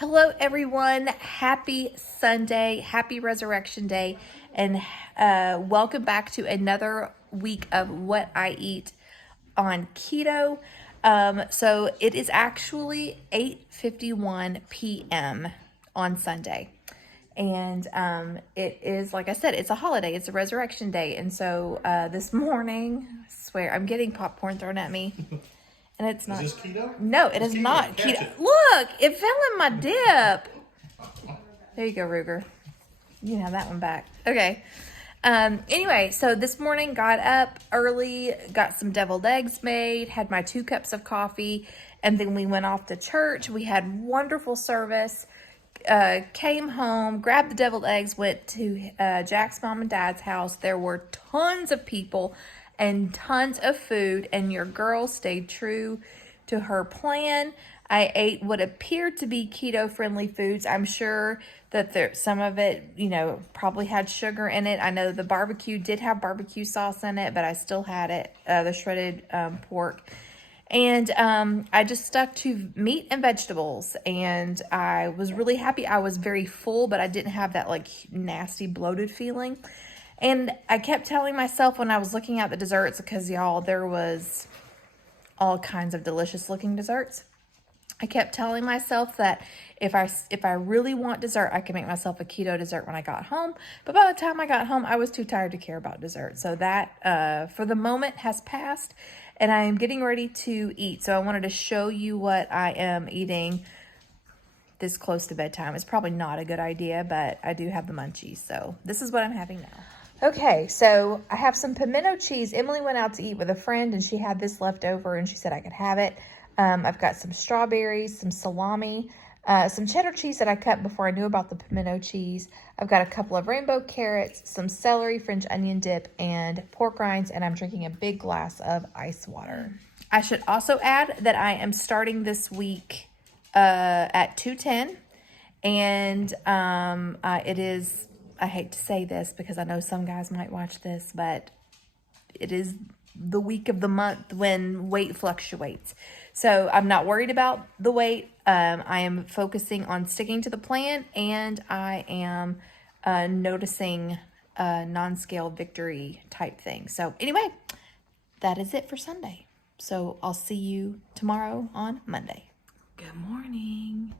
Hello, everyone. Happy Sunday. Happy Resurrection Day. And welcome back to another week of What I Eat on Keto. So it is actually 8:51 p.m. on Sunday. And it is, like I said, it's a holiday. It's a Resurrection Day. And so this morning, I swear, I'm getting popcorn thrown at me. And it's not. Is this keto? No, it is keto. not Catch keto. it. Look, it fell in my dip. There you go, Ruger. You can have that one back. Okay. Anyway, so this morning got up early, got some deviled eggs made, had my 2 cups of coffee, and then we went off to church. We had wonderful service. Came home, grabbed the deviled eggs, went to Jack's mom and dad's house. There were tons of people and tons of food, and your girl stayed true to her plan. I ate what appeared to be keto-friendly foods. I'm sure that some of it, probably had sugar in it. I know the barbecue did have barbecue sauce in it, but I still had it, the shredded pork. And I just stuck to meat and vegetables, and I was really happy. I was very full, but I didn't have that nasty bloated feeling. And I kept telling myself when I was looking at the desserts, because y'all, there was all kinds of delicious looking desserts. I kept telling myself that if I really want dessert, I can make myself a keto dessert when I got home. But by the time I got home, I was too tired to care about dessert. So that, for the moment, has passed, and I am getting ready to eat. So I wanted to show you what I am eating this close to bedtime. It's probably not a good idea, but I do have the munchies. So this is what I'm having now. Okay, so I have some pimento cheese. Emily went out to eat with a friend, and she had this left over, and she said I could have it. I've got some strawberries, some salami, some cheddar cheese that I cut before I knew about the pimento cheese. I've got a couple of rainbow carrots, some celery, French onion dip, and pork rinds, and I'm drinking a big glass of ice water. I should also add that I am starting this week at 2:10, and it is, I hate to say this because I know some guys might watch this, but it is the week of the month when weight fluctuates. So I'm not worried about the weight. I am focusing on sticking to the plan, and I am noticing non-scale victory type thing. So anyway, that is it for Sunday. So I'll see you tomorrow on Monday. Good morning.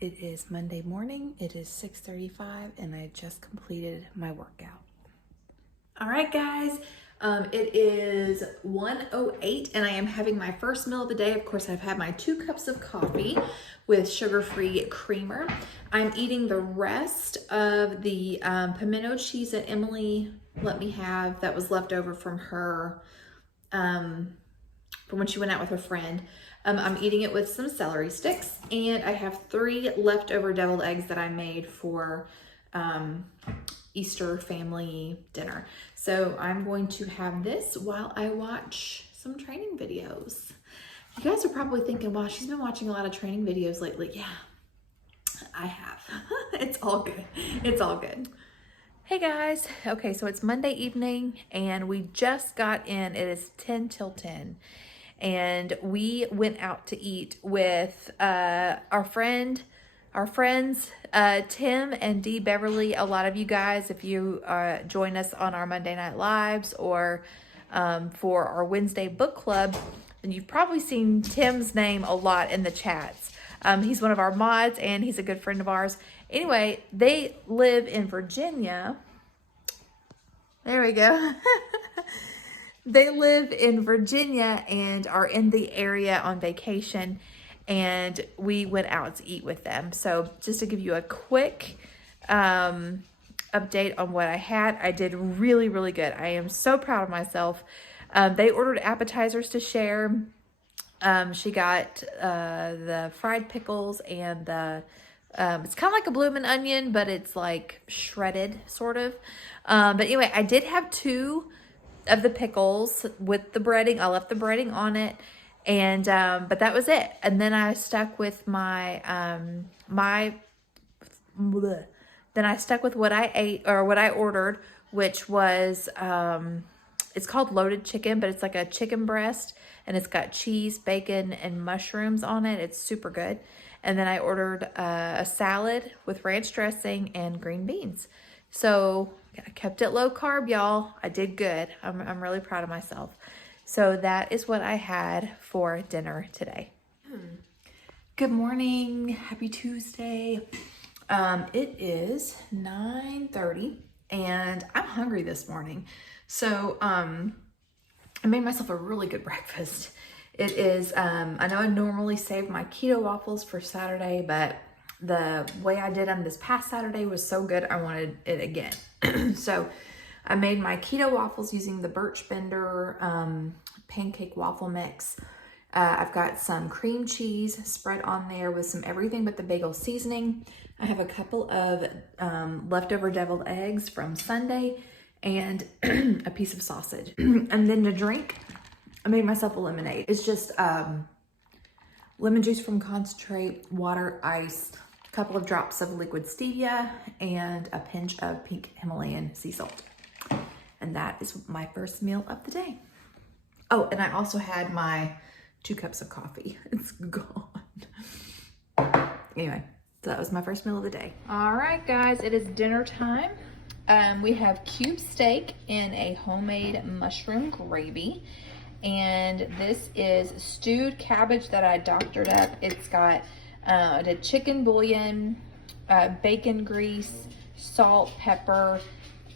It is Monday morning. It is 6:35, and I just completed my workout. All right, guys. It is 1:08, and I am having my first meal of the day. Of course, I've had my 2 cups of coffee with sugar-free creamer. I'm eating the rest of the pimento cheese that Emily let me have that was left over from her, from when she went out with her friend. I'm eating it with some celery sticks, and I have 3 leftover deviled eggs that I made for Easter family dinner. So I'm going to have this while I watch some training videos. You guys are probably thinking, wow, she's been watching a lot of training videos lately. Yeah, I have. It's all good. It's all good. Hey guys. Okay, so it's Monday evening, and we just got in. It is 10 till 10. And we went out to eat with our friends, Tim and Dee Beverly. A lot of you guys, if you join us on our Monday Night Lives or for our Wednesday book club, then you've probably seen Tim's name a lot in the chats. He's one of our mods, and he's a good friend of ours. Anyway, they live in Virginia. There we go. They live in Virginia and are in the area on vacation, and we went out to eat with them. So just to give you a quick update on what I had, I did really, really good. I am so proud of myself. They ordered appetizers to share. She got the fried pickles and the it's kind of like a bloomin' onion, but it's like shredded sort of. But anyway, I did have 2 of the pickles with the breading. I left the breading on it, and but that was it. And then I stuck with my then I stuck with what I ate, or what I ordered, which was it's called loaded chicken, but it's like a chicken breast, and it's got cheese, bacon, and mushrooms on it. It's super good. And then I ordered a salad with ranch dressing and green beans. So I kept it low carb, y'all. I did good. I'm really proud of myself. So that is what I had for dinner today. Good morning. Happy Tuesday. It is 9:30 and I'm hungry this morning. So I made myself a really good breakfast. It is, I know I normally save my keto waffles for Saturday, but the way I did them this past Saturday was so good, I wanted it again. So I made my keto waffles using the Birch Bender pancake waffle mix. I've got some cream cheese spread on there with some everything but the bagel seasoning. I have a couple of leftover deviled eggs from Sunday and a piece of sausage. And then to drink, I made myself a lemonade. It's just lemon juice from concentrate, water, ice, a couple of drops of liquid stevia, and a pinch of pink Himalayan sea salt. And that is my first meal of the day. Oh, and I also had my 2 cups of coffee. It's gone. Anyway, so that was my first meal of the day. All right, guys, it is dinner time. We have cube steak in a homemade mushroom gravy. And this is stewed cabbage that I doctored up. It's got the chicken bouillon, bacon grease, salt, pepper,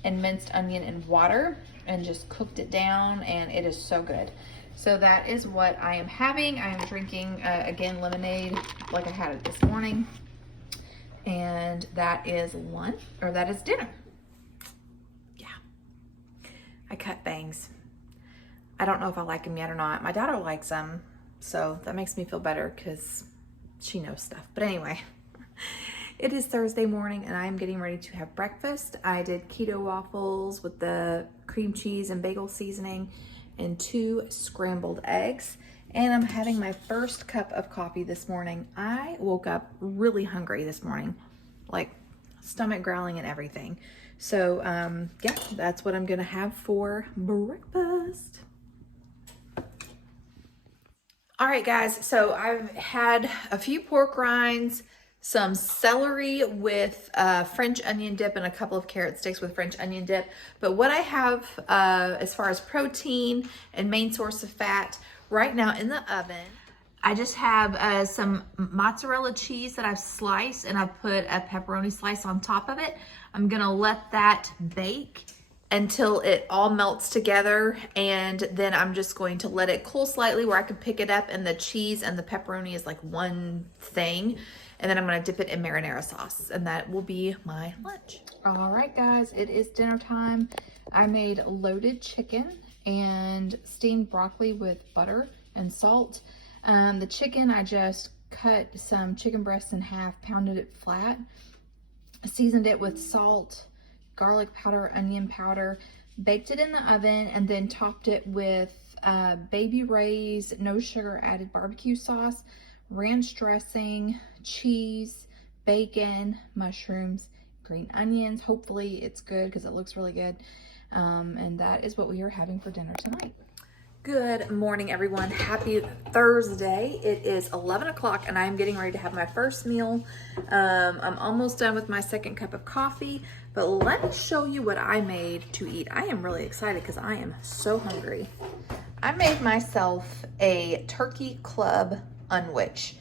and minced onion and water, and just cooked it down, and it is so good. So that is what I am having. I am drinking, again, lemonade like I had it this morning. And that is lunch, or that is dinner. Yeah. I cut bangs. I don't know if I like them yet or not. My daughter likes them, so that makes me feel better because she knows stuff. But anyway, it is Thursday morning and I am getting ready to have breakfast. I did keto waffles with the cream cheese and bagel seasoning and 2 scrambled eggs. And I'm having my first cup of coffee this morning. I woke up really hungry this morning, like stomach growling and everything. So yeah, that's what I'm gonna have for breakfast. All right, guys, so I've had a few pork rinds, some celery with French onion dip, and a couple of carrot sticks with French onion dip. But what I have as far as protein and main source of fat right now in the oven, I just have some mozzarella cheese that I've sliced, and I've put a pepperoni slice on top of it. I'm gonna let that bake until it all melts together, and then I'm just going to let it cool slightly where I can pick it up and the cheese and the pepperoni is like one thing, and then I'm going to dip it in marinara sauce, and that will be my lunch. All right, guys, it is dinner time. I made loaded chicken and steamed broccoli with butter and salt. The chicken, I just cut some chicken breasts in half, pounded it flat, seasoned it with salt, garlic powder, onion powder, baked it in the oven, and then topped it with Baby Ray's no sugar added barbecue sauce, ranch dressing, cheese, bacon, mushrooms, green onions. Hopefully it's good because it looks really good. And that is what we are having for dinner tonight. Good morning, everyone. Happy Thursday. It is 11 o'clock and I'm getting ready to have my first meal. I'm almost done with my second cup of coffee, but let me show you what I made to eat. I am really excited because I am so hungry. I made myself a turkey club unwich,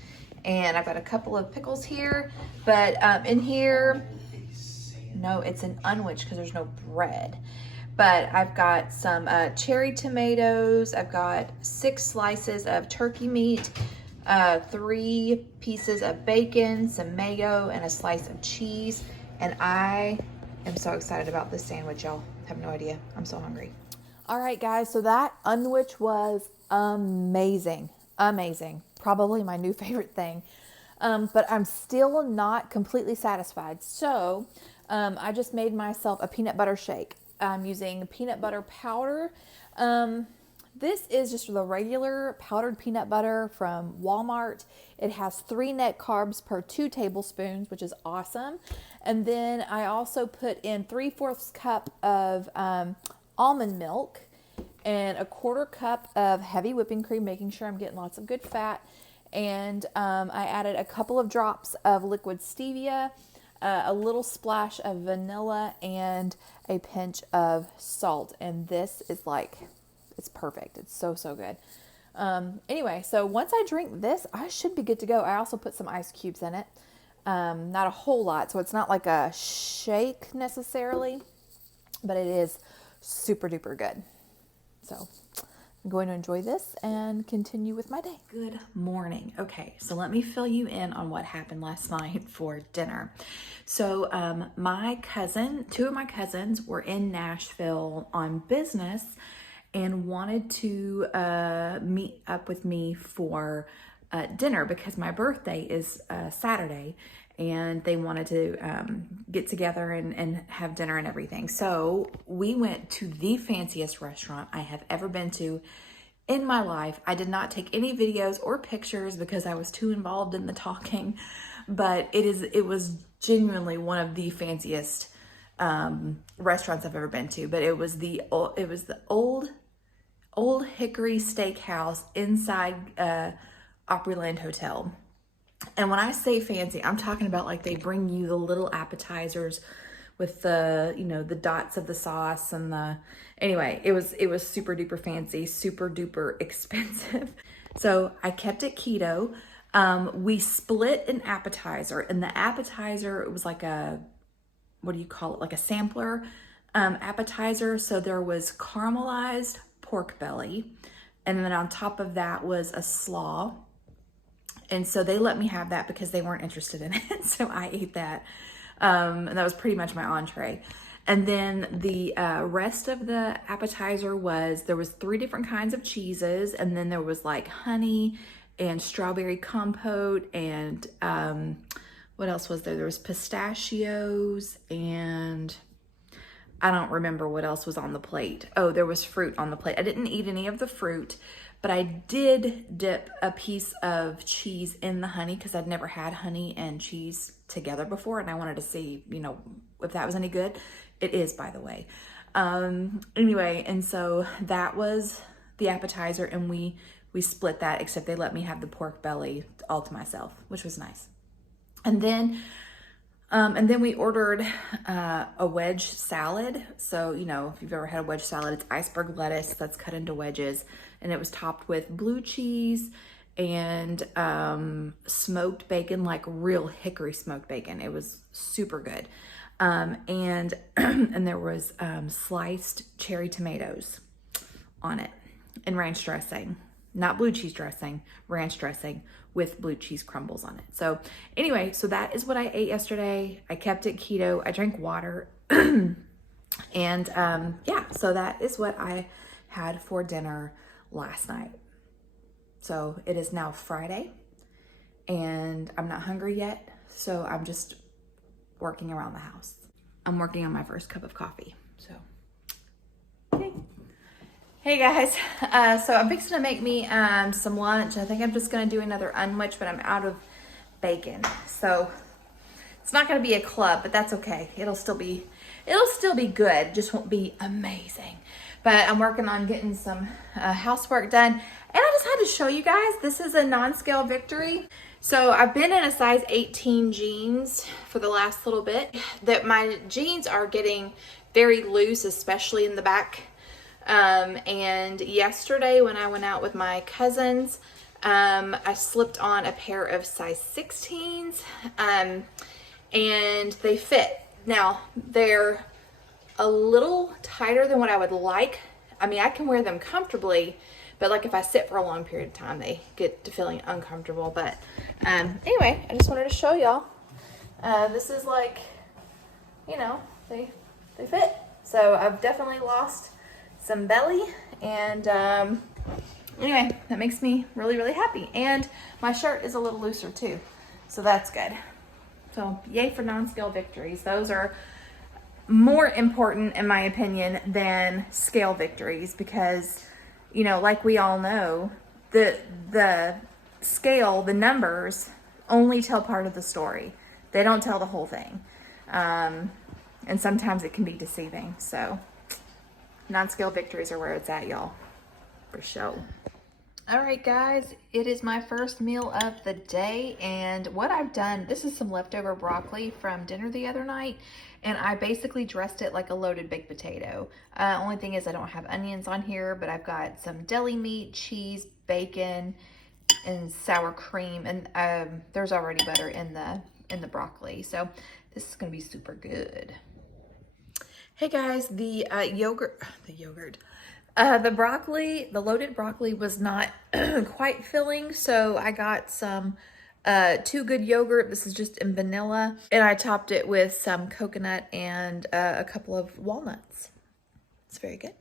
and I've got a couple of pickles here, but in here, no, it's an unwich because there's no bread. But I've got some cherry tomatoes. I've got 6 slices of turkey meat, 3 pieces of bacon, some mayo, and a slice of cheese. And I am so excited about this sandwich, y'all. Have no idea. I'm so hungry. All right, guys. So that unwich was amazing. Amazing. Probably my new favorite thing. But I'm still not completely satisfied. So I just made myself a peanut butter shake. I'm using peanut butter powder. This is just the regular powdered peanut butter from Walmart. It has 3 net carbs per 2 tablespoons, which is awesome. And then I also put in 3/4 cup of almond milk and a 1/4 cup of heavy whipping cream, making sure I'm getting lots of good fat. And I added a couple of drops of liquid stevia, a little splash of vanilla, and a pinch of salt. And this is like, it's perfect. It's so, so good. Anyway, so once I drink this, I should be good to go. I also put some ice cubes in it. Not a whole lot, so it's not like a shake necessarily, but it is super duper good. So I'm going to enjoy this and continue with my day. Good morning. Okay, so let me fill you in on what happened last night for dinner. So two of my cousins were in Nashville on business and wanted to meet up with me for dinner because my birthday is Saturday, and they wanted to get together and have dinner and everything. So we went to the fanciest restaurant I have ever been to in my life. I did not take any videos or pictures because I was too involved in the talking, but it was genuinely one of the fanciest restaurants I've ever been to. But it was the old Hickory Steakhouse inside Opryland Hotel. And when I say fancy, I'm talking about like they bring you the little appetizers with the, the dots of the sauce and anyway, it was super duper fancy, super duper expensive. So I kept it keto. We split an appetizer, and the appetizer, it was like what do you call it? Like a sampler appetizer. So there was caramelized pork belly, and then on top of that was a slaw. And so they let me have that because they weren't interested in it. So I ate that. And that was pretty much my entree. And then the rest of the appetizer there was 3 different kinds of cheeses. And then there was like honey and strawberry compote. And what else was there? There was pistachios, and I don't remember what else was on the plate. Oh, there was fruit on the plate. I didn't eat any of the fruit, but I did dip a piece of cheese in the honey because I'd never had honey and cheese together before, and I wanted to see, if that was any good. It is, by the way. Anyway, and so that was the appetizer, and we split that, except they let me have the pork belly all to myself, which was nice. And then we ordered a wedge salad. So, if you've ever had a wedge salad, it's iceberg lettuce that's cut into wedges, and it was topped with blue cheese and smoked bacon, like real hickory smoked bacon. It was super good. And and there was sliced cherry tomatoes on it and ranch dressing. Not blue cheese dressing, ranch dressing with blue cheese crumbles on it. So anyway, so that is what I ate yesterday. I kept it keto. I drank water. And yeah, so that is what I had for dinner last night. So it is now Friday, and I'm not hungry yet. So I'm just working around the house. I'm working on my first cup of coffee. So, okay. Hey guys, so I'm fixing to make me some lunch. I think I'm just gonna do another unwich, but I'm out of bacon. So it's not gonna be a club, but that's okay. It'll still be good, just won't be amazing. But I'm working on getting some housework done. And I just had to show you guys, this is a non-scale victory. So I've been in a size 18 jeans for the last little bit. That my jeans are getting very loose, especially in the back. And yesterday when I went out with my cousins, I slipped on a pair of size 16s, and they fit. Now they're a little tighter than what I would like. I mean, I can wear them comfortably, but like if I sit for a long period of time, they get to feeling uncomfortable. But, anyway, I just wanted to show y'all, this is like, they fit. So I've definitely lost some belly, and anyway, that makes me really, really happy. And my shirt is a little looser too, so that's good. So yay for non-scale victories. Those are more important, in my opinion, than scale victories, because like we all know, the scale, the numbers only tell part of the story. They don't tell the whole thing, and sometimes it can be deceiving. So non-scale victories are where it's at, y'all, for sure. All right, guys, it is my first meal of the day, and what I've done, this is some leftover broccoli from dinner the other night, and I basically dressed it like a loaded baked potato. Only thing is I don't have onions on here, but I've got some deli meat, cheese, bacon, and sour cream, and there's already butter in the broccoli, so this is gonna be super good. Hey guys, the broccoli, the loaded broccoli was not quite filling, so I got some Too Good yogurt. This is just in vanilla, and I topped it with some coconut and a couple of walnuts. It's very good.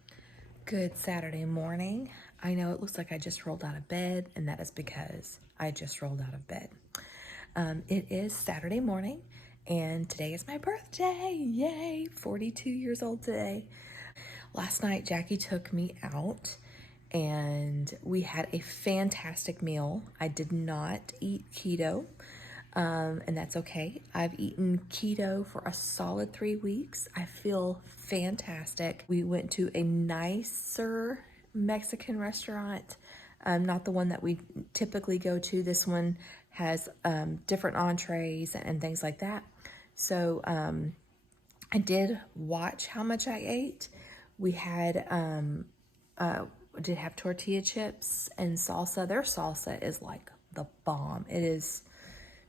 Good Saturday morning. I know it looks like I just rolled out of bed, and that is because I just rolled out of bed. It is Saturday morning, and today is my birthday. Yay, 42 years old today. Last night, Jackie took me out and we had a fantastic meal. I did not eat keto, and that's okay. I've eaten keto for a solid 3 weeks. I feel fantastic. We went to a nicer Mexican restaurant, not the one that we typically go to. This one has different entrees and things like that. So I did watch how much I ate. We had, did have tortilla chips and salsa. Their salsa is like the bomb. It is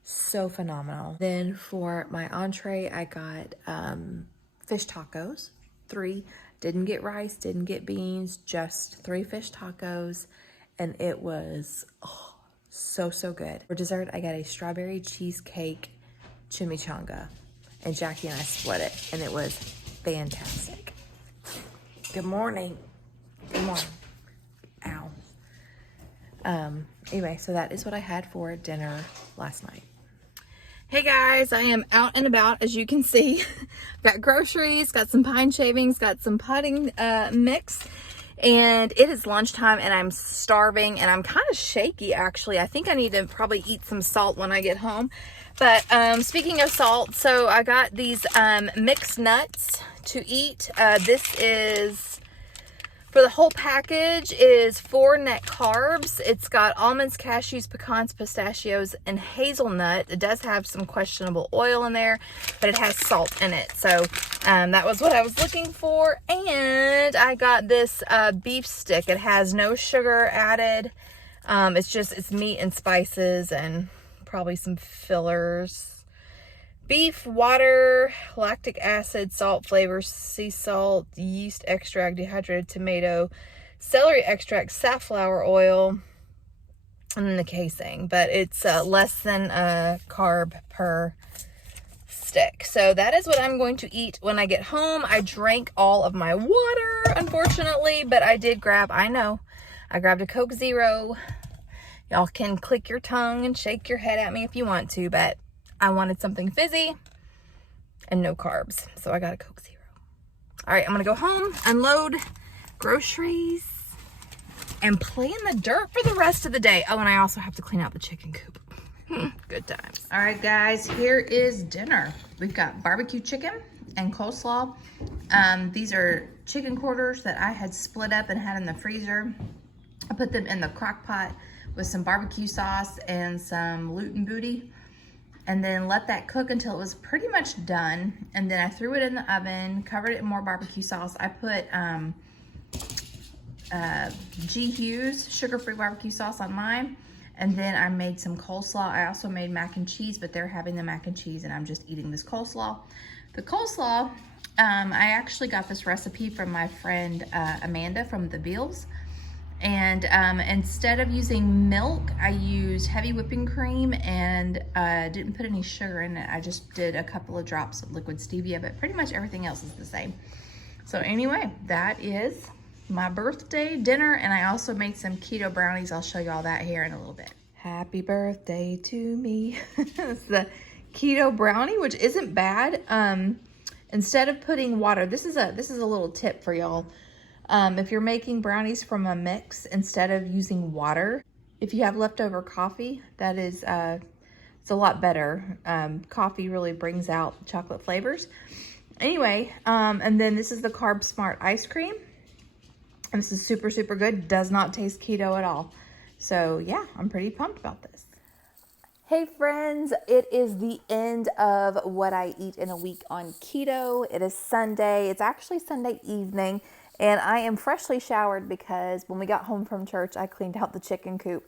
so phenomenal. Then for my entree, I got fish tacos, 3. Didn't get rice, didn't get beans, just 3 fish tacos. And it was so good. For dessert, I got a strawberry cheesecake chimichanga. And Jackie and I split it, and it was fantastic. Good morning. Good morning. Ow. Anyway, so that is what I had for dinner last night. Hey guys, I am out and about, as you can see. Got groceries, got some pine shavings, got some potting mix, and it is lunchtime and I'm starving and I'm kind of shaky actually. I think I need to probably eat some salt when I get home. But speaking of salt, so I got these mixed nuts to eat. This is, for the whole package, is 4 net carbs. It's got almonds, cashews, pecans, pistachios, and hazelnut. It does have some questionable oil in there, but it has salt in it. So that was what I was looking for. And I got this beef stick. It has no sugar added. It's meat and spices and probably some fillers. Beef, water, lactic acid, salt, flavor, sea salt, yeast extract, dehydrated tomato, celery extract, safflower oil, and then the casing. But it's less than a carb per stick. So that is what I'm going to eat when I get home. I drank all of my water, unfortunately, but I did grab, I grabbed a Coke Zero. Y'all can click your tongue and shake your head at me if you want to, but I wanted something fizzy and no carbs, so I got a Coke Zero. All right, I'm gonna go home, unload groceries, and play in the dirt for the rest of the day. Oh, and I also have to clean out the chicken coop. Good times. All right, guys, here is dinner. We've got barbecue chicken and coleslaw. These are chicken quarters that I had split up and had in the freezer. I put them in the crock pot with some barbecue sauce and some Luton Booty, and then let that cook until it was pretty much done. And then I threw it in the oven, covered it in more barbecue sauce. I put G. Hughes sugar-free barbecue sauce on mine, and then I made some coleslaw. I also made mac and cheese, but they're having the mac and cheese and I'm just eating this coleslaw. The coleslaw, I actually got this recipe from my friend Amanda from the Beals. And instead of using milk, I used heavy whipping cream and didn't put any sugar in it. I just did a couple of drops of liquid stevia, but pretty much everything else is the same. So anyway, that is my birthday dinner, and I also made some keto brownies. I'll show you all that here in a little bit. Happy birthday to me. It's the keto brownie, which isn't bad. Instead of putting water, this is a little tip for y'all. If you're making brownies from a mix, instead of using water, if you have leftover coffee, that is, it's a lot better. Coffee really brings out chocolate flavors. Anyway, and then this is the Carb Smart ice cream. And this is super, super good. Does not taste keto at all. So yeah, I'm pretty pumped about this. Hey friends, it is the end of what I eat in a week on keto. It is Sunday. It's actually Sunday evening, and I am freshly showered because when we got home from church, I cleaned out the chicken coop.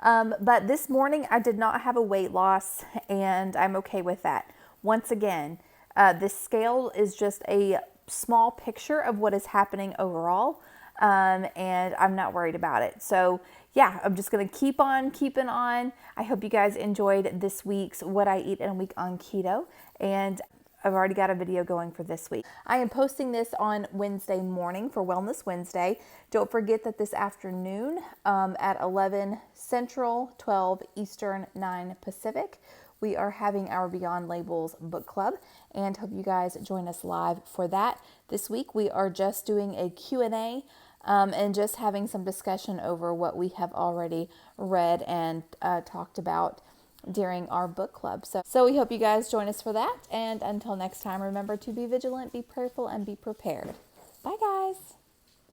But this morning, I did not have a weight loss, and I'm okay with that. Once again, this scale is just a small picture of what is happening overall, and I'm not worried about it. So yeah, I'm just going to keep on keeping on. I hope you guys enjoyed this week's What I Eat in a Week on Keto, and I've already got a video going for this week. I am posting this on Wednesday morning for Wellness Wednesday. Don't forget that this afternoon at 11 Central, 12 Eastern, 9 Pacific, we are having our Beyond Labels book club, and hope you guys join us live for that. This week we are just doing a Q&A and just having some discussion over what we have already read and talked about during our book club. So we hope you guys join us for that. And until next time, remember to be vigilant, be prayerful, and be prepared. Bye, guys.